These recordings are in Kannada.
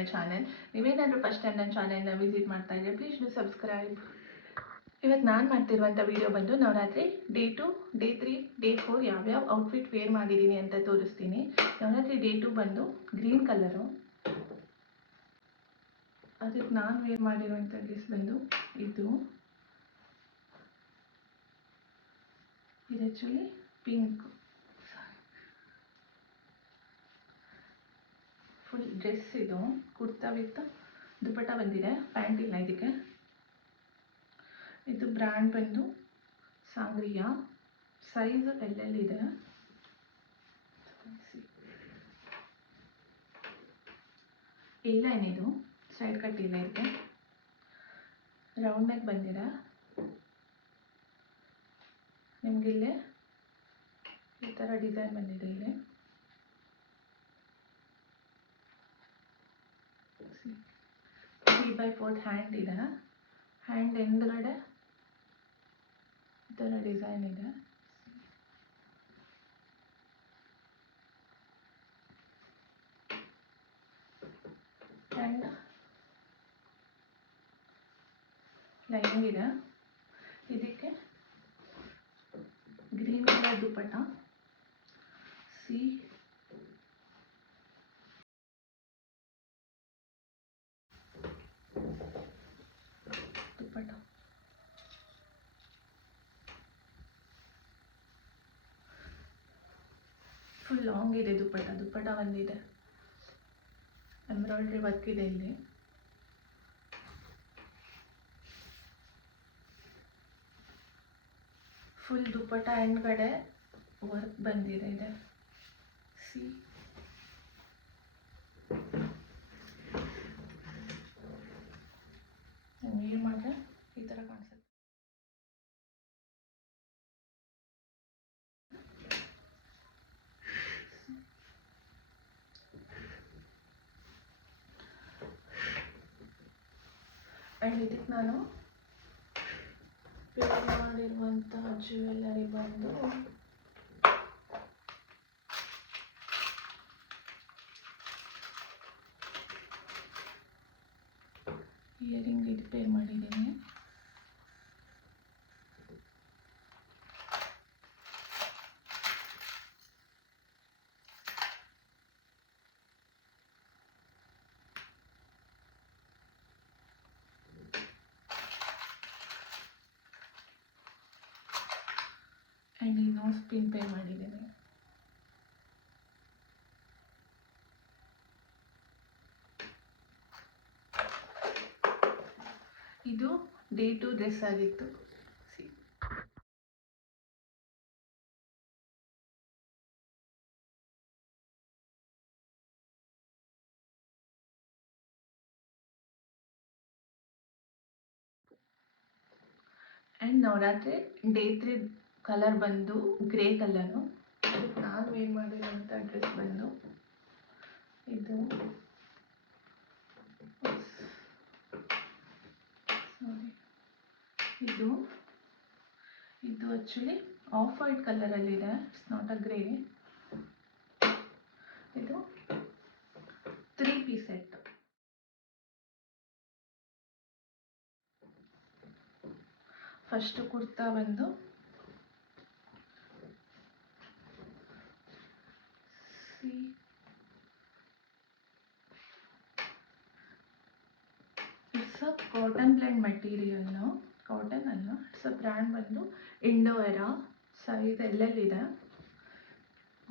My channel. ನೀವೇನಾದರೂ ಫಸ್ಟ್ ಟೈಮ್ ನನ್ನ ಚಾನೆಲ್ನ ವಿಸಿಟ್ ಮಾಡ್ತಾ ಇದ್ದರೆ ಪ್ಲೀಸ್ ಡು ಸಬ್ಸ್ಕ್ರೈಬ್. ಇವತ್ತು ನಾನು ಮಾಡ್ತಿರುವಂಥ ವಿಡಿಯೋ ಬಂದು ನವರಾತ್ರಿ ಡೇ 2, ಡೇ 3, ಡೇ 4 ಯಾವ್ಯಾವ ಔಟ್ಫಿಟ್ ವೇರ್ ಮಾಡಿದ್ದೀನಿ ಅಂತ ತೋರಿಸ್ತೀನಿ. ನವರಾತ್ರಿ ಡೇ 2 ಬಂದು ಗ್ರೀನ್ ಕಲರು. ಅದಕ್ಕೆ ನಾನು ವೇರ್ ಮಾಡಿರುವಂಥ ಡ್ರೆಸ್ ಬಂದು ಇದು ಆ್ಯಕ್ಚುಲಿ ಪಿಂಕ್. ಫುಲ್ ಡ್ರೆಸ್ ಇದು ಕುರ್ತಾ ವಿತ್ ದುಪಟ್ಟ ಬಂದಿದೆ, ಪ್ಯಾಂಟ್ ಇಲ್ಲ ಇದಕ್ಕೆ. ಇದು ಬ್ರ್ಯಾಂಡ್ ಬಂದು ಸಾಂಗ್ರಿಯಾ, ಸೈಜ್ ಎಲ್ಲೆಲ್ಲಿದೆ. ಎ ಲೈನ್ ಇದು, ಸೈಡ್ ಕಟ್ ಇಲ್ಲ ಇದಕ್ಕೆ. ರೌಂಡ್ ನೆಕ್ ಬಂದಿದೆ. ನಿಮಗಿಲ್ಲೇ ಈ ಥರ ಡಿಸೈನ್ ಬಂದಿದೆ. ಇಲ್ಲಿ 3/4 ಹ್ಯಾಂಡ್ ಇದೆ. ಹ್ಯಾಂಡ್ ಎಂದ್ಗಡೆ ಈ ಥರ ಡಿಸೈನ್ ಇದೆ. ಆ್ಯಂಡ್ ಲೈನಿಂಗ್ ಇದೆ. ಇದಕ್ಕೆ green colour dupatta. Dupatta full long ಇದೆ. ದುಪಟ್ಟ ಬಂದಿದೆ, ಎಂಬ್ರಾಯ್ಡ್ರಿ ವರ್ಕ್ ಇದೆ ಇಲ್ಲಿ. ಫುಲ್ ದುಪಟ್ಟ ಎಂಡ್ಗಡೆ ವರ್ಕ್ ಬಂದಿದೆ ಇದೆ. ವೇರ್ ಮಾಡಿದ್ರೆ ಈ ಥರ ಕಾಣಿಸುತ್ತೆ. ಆ್ಯಂಡ್ ಇದಕ್ಕೆ ನಾನು ವೇರ್ ಮಾಡಿರುವಂಥ ಜ್ಯುವೆಲ್ಲರಿ ಬಂದು ಇಯರಿಂಗ್ ಇದು ಪೇರ್ ಮಾಡಿದ್ದೀನಿ. ಆ್ಯಂಡ್ ಈ ನೋಸ್ ಪಿನ್ ಪೇರ್ ಮಾಡಿದ್ದೀನಿ. ಇದು ಡೇ 2 ಡ್ರೆಸ್ ಆಗಿತ್ತು. ಆ್ಯಂಡ್ ನವರಾತ್ರಿ ಡೇ 3 ಕಲರ್ ಬಂದು ಗ್ರೇ ಕಲರು. ಅದಕ್ಕೆ ನಾನು ವೇರ್ ಮಾಡಿರುವಂಥ ಡ್ರೆಸ್ ಬಂದು ಇದು ಇದು ಆ್ಯಕ್ಚುಲಿ ಆಫ್ ವೈಟ್ ಕಲರಲ್ಲಿದೆ. It's not a grey. ಇದು 3 ಪೀಸ್ ಸೆಟ್. ಫಸ್ಟ್ ಕುರ್ತಾ ಬಂದು it's a cotton blend material. Cotton ಅಲ್ಲ, ಇಟ್ಸ್ ಅ ಬ್ರ್ಯಾಂಡ್ ಬಂದು ಇಂಡೋವೆರಾ. ಸೈಜ್ ಎಲ್ಲೆಲ್ಲಿದೆ.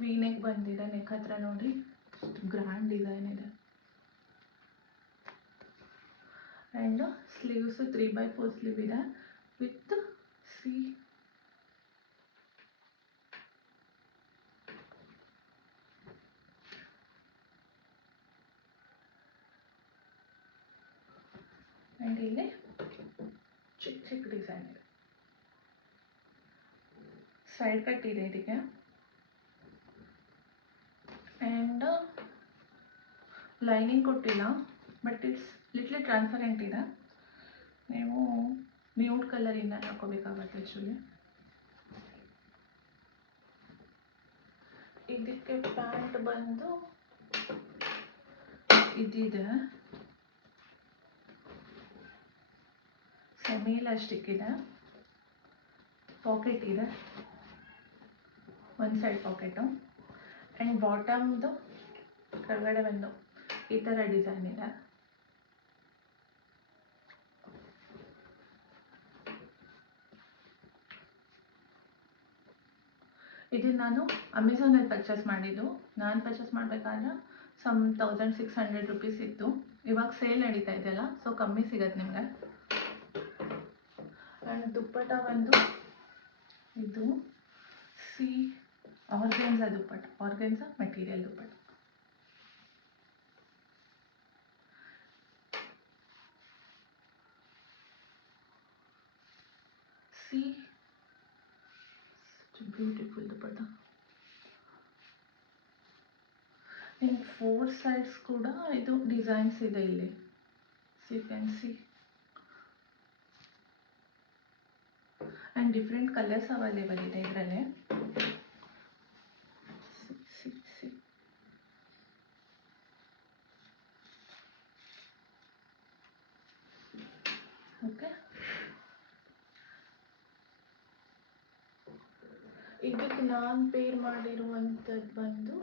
ವಿ ನೆಕ್ ಬಂದಿದೆ. ನೆಕ್ ಹತ್ರ ನೋಡಿ ಗ್ರ್ಯಾಂಡ್ ಡಿಸೈನ್ ಇದೆ. ಆ್ಯಂಡ್ ಸ್ಲೀವ್ಸು 3/4 ಸ್ಲೀವ್ ಇದೆ ವಿತ್ ಆ್ಯಂಡ್ ಇಲ್ಲಿ ಚಿಕ್ಕ ಡಿಸೈನ್ ಇದೆ. ಸೈಡ್ ಕಟ್ ಇದೆ ಇದಕ್ಕೆ. ಆ್ಯಂಡ್ ಲೈನಿಂಗ್ ಕೊಟ್ಟಿಲ್ಲ, ಬಟ್ ಇಟ್ಸ್ ಲಿಟ್ಲಿ ಟ್ರಾನ್ಸ್ಪರೆಂಟ್ ಇದೆ. ನೀವು ಮ್ಯೂಟ್ ಕಲರಿಂದ ಹಾಕೋಬೇಕಾಗತ್ತೆ ಆ್ಯಕ್ಚುಲಿ. ಇದಕ್ಕೆ ಪ್ಯಾಂಟ್ ಬಂದು ಇದಿದೆ. ಸೆಮಿ ಇಲಾಸ್ಟಿಕ್ ಇದೆ, ಪಾಕೆಟ್ ಇದೆ, ಒಂದು ಸೈಡ್ ಪಾಕೆಟು, ಆ್ಯಂಡ್ ಬಾಟಮ್ದು ಕೆಳಗಡೆ ಒಂದು ಈ ಥರ ಡಿಸೈನ್ ಇದೆ. ಇದು ನಾನು ಅಮೆಝಾನಲ್ಲಿ ಪರ್ಚೇಸ್ ಮಾಡಿದ್ದು. ನಾನು ಪರ್ಚೇಸ್ ಮಾಡಬೇಕಾದ್ರೆ ಸಮ್ 1600 ರುಪೀಸ್ ಇತ್ತು. ಇವಾಗ ಸೇಲ್ ನಡೀತಾ ಇದೆಯಲ್ಲ, ಸೊ ಕಮ್ಮಿ ಸಿಗತ್ತೆ ನಿಮಗೆ. ಆ್ಯಂಡ್ ದುಪ್ಪಟ್ಟ ಬಂದು ಇದು organza dupatta, organza material dupatta. Beautiful dupatta. ನಿಮ್ಗೆ 4 ಸೈಡ್ಸ್ ಕೂಡ ಇದು ಡಿಸೈನ್ಸ್ ಇದೆ ಇಲ್ಲಿ. You can see. And different colours available ಇದೆ ಇದರಲ್ಲಿ. ಓಕೆ, ಇದಕ್ಕೆ ನಾನು ಪೇರ್ ಮಾಡಿರುವಂಥದ್ದು ಬಂದು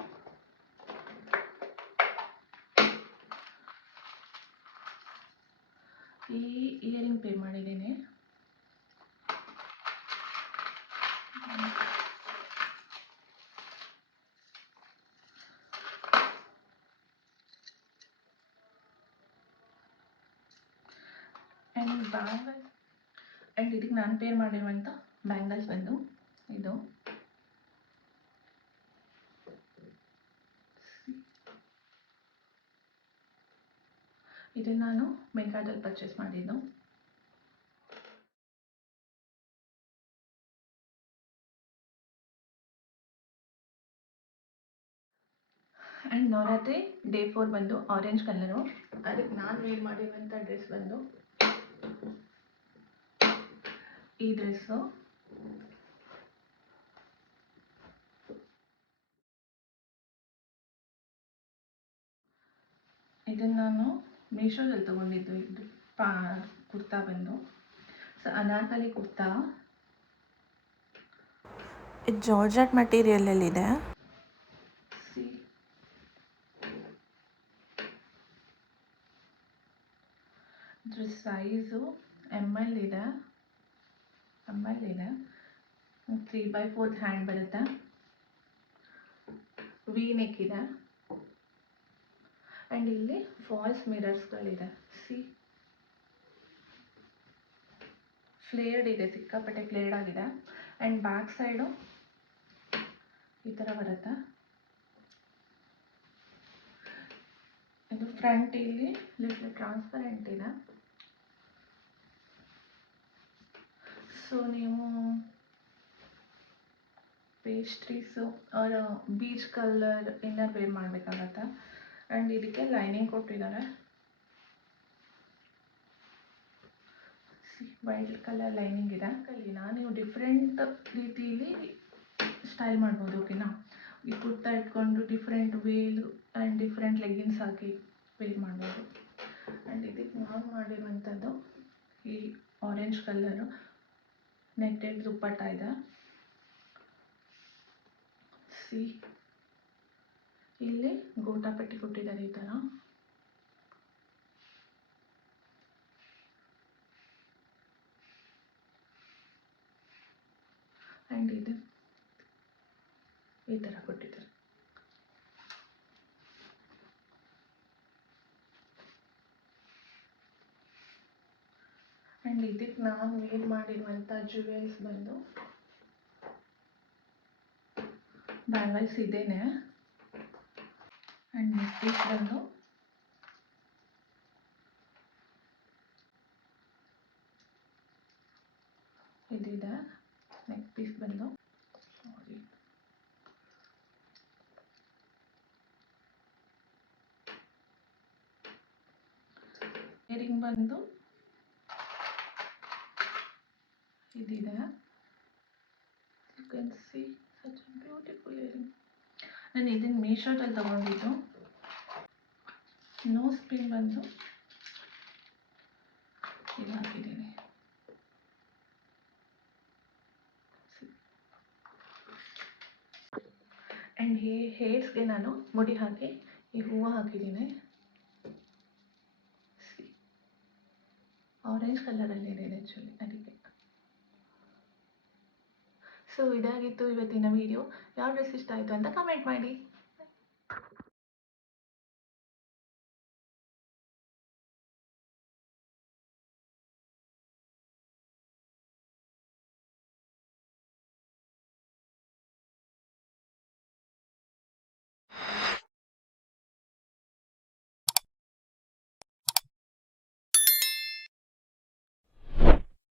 ಈ ಇಯರಿಂಗ್ ಪೇ ಮಾಡಿದ್ದೀನಿ. ಆ್ಯಂಡ್ ಬ್ಯಾಂಗಲ್ಸ್, ಆ್ಯಂಡ್ ಇದಕ್ಕೆ ನಾನು ಪೇರ್ ಮಾಡಿರುವಂಥ ಬ್ಯಾಂಗಲ್ಸ್ ಬಂದು ಇದು. ಇದನ್ನು ನಾನು ಮೆಗಾದಲ್ಲಿ ಪರ್ಚೇಸ್ ಮಾಡಿದ್ದು. ಆ್ಯಂಡ್ ನವರಾತ್ರಿ ಡೇ 4 ಬಂದು ಆರೆಂಜ್ ಕಲರು. ಅದಕ್ಕೆ ನಾನು ವೇರ್ ಮಾಡಿರುವಂಥ ಡ್ರೆಸ್ ಬಂದು ಈ ಡ್ರೆಸ್ಸು. ಇದನ್ನು ನಾನು ಮೀಶೋದಲ್ಲಿ ತೊಗೊಂಡಿದ್ದು. ಇದು ಕುರ್ತಾ ಬಂದು ಅನಾರ್ಕಲಿ ಕುರ್ತಾ. ಇದು ಜಾರ್ಜೆಟ್ ಮೆಟೀರಿಯಲಲ್ಲಿದೆ. ಇದ್ರ ಸೈಜು ML ಇದೆ, 3/4 ಹ್ಯಾಂಡ್ ಬರುತ್ತೆ. ವಿ ನೆಕ್ ಇದೆ, ಆ್ಯಂಡ್ ಇಲ್ಲಿ ಫಾಲ್ಸ್ ಮಿರರ್ಸ್ಗಳಿದೆ. ಫ್ಲೇರ್ಡ್ ಇದೆ, ಸಿಕ್ಕಾಪಟ್ಟೆ ಫ್ಲೇರ್ಡ್ ಆಗಿದೆ. ಆ್ಯಂಡ್ ಬ್ಯಾಕ್ ಸೈಡು ಈ ಥರ ಬರುತ್ತೆ. ಇದು ಫ್ರಂಟ್ ಇಲ್ಲಿ ಟ್ರಾನ್ಸ್ಪರೆಂಟ್ ಇದೆ. ಸೊ ನೀವು ಪೇಸ್ಟ್ರೀಸು or beige colour inner wear ಮಾಡಬೇಕಾಗತ್ತೆ. ಆ್ಯಂಡ್ ಇದಕ್ಕೆ ಲೈನಿಂಗ್ ಕೊಟ್ಟಿದ್ದಾರೆ. ವೈಟ್ ಕಲರ್ ಲೈನಿಂಗ್ ಇದೆ. ನೀವು ಡಿಫ್ರೆಂಟ್ ರೀತಿಯಲ್ಲಿ ಸ್ಟೈಲ್ ಮಾಡ್ಬೋದು. ಓಕೆನಾ, ಈ ಕುರ್ತಾ ಇಟ್ಕೊಂಡು different veil and different leggings ಹಾಕಿ ವೇರ್ ಮಾಡ್ಬೋದು. ಆ್ಯಂಡ್ ಇದಕ್ಕೆ ನಾನು ಮಾಡಿರುವಂಥದ್ದು ಈ ಆರೆಂಜ್ ಕಲರು ನೆಟ್ಟೆಡ್ ದುಪ್ಪಟ್ಟ ಇದೆ. ಇಲ್ಲಿ ಗೋಟಾ ಪಟ್ಟಿ ಕೊಟ್ಟಿದ್ದಾರೆ ಈ ಥರ. ಆ್ಯಂಡ್ ಇದು ಈ ಥರ ಕೊಟ್ಟಿದ್ದಾರೆ. ಆ್ಯಂಡ್ ಇದಕ್ಕೆ ನಾನು ವೇರ್ ಮಾಡಿರುವಂಥ ಜುವೆಲ್ಸ್ ಬಂದು ಬ್ಯಾಂಗಲ್ಸ್ ಇದೇನೆ. ಆ್ಯಂಡ್ ನೆಕ್ ಪೀಸ್ ಬಂದು ಇದಿದೆ. ನೆಕ್ ಪೀಸ್ ಬಂದು ಇಯರಿಂಗ್ ಬಂದು ಇದಿದೆ. You can see such beautiful earring. ನಾನು ಇದನ್ನು ಮೀಶೋದಲ್ಲಿ ತೊಗೊಂಡಿದ್ದು. ನೋಸ್ ಪಿನ್ ಬಂದು ಇದು ಹಾಕಿದ್ದೀನಿ. ಆ್ಯಂಡ್ ಹೇರ್ಸ್ಗೆ ನಾನು ಮುಡಿ ಹಾಕಿ ಈ ಹೂವು ಹಾಕಿದ್ದೀನಿ. ಆರೆಂಜ್ ಕಲರಲ್ಲಿದೆ ಆ್ಯಕ್ಚುಲಿ ಅದಕ್ಕೆ. ಸೊ ಇದಾಗಿತ್ತು ಇವತ್ತಿನ ವಿಡಿಯೋ. ಯಾವ ಡ್ರೆಸ್ ಇಷ್ಟ ಆಯಿತು ಅಂತ ಕಮೆಂಟ್ ಮಾಡಿ.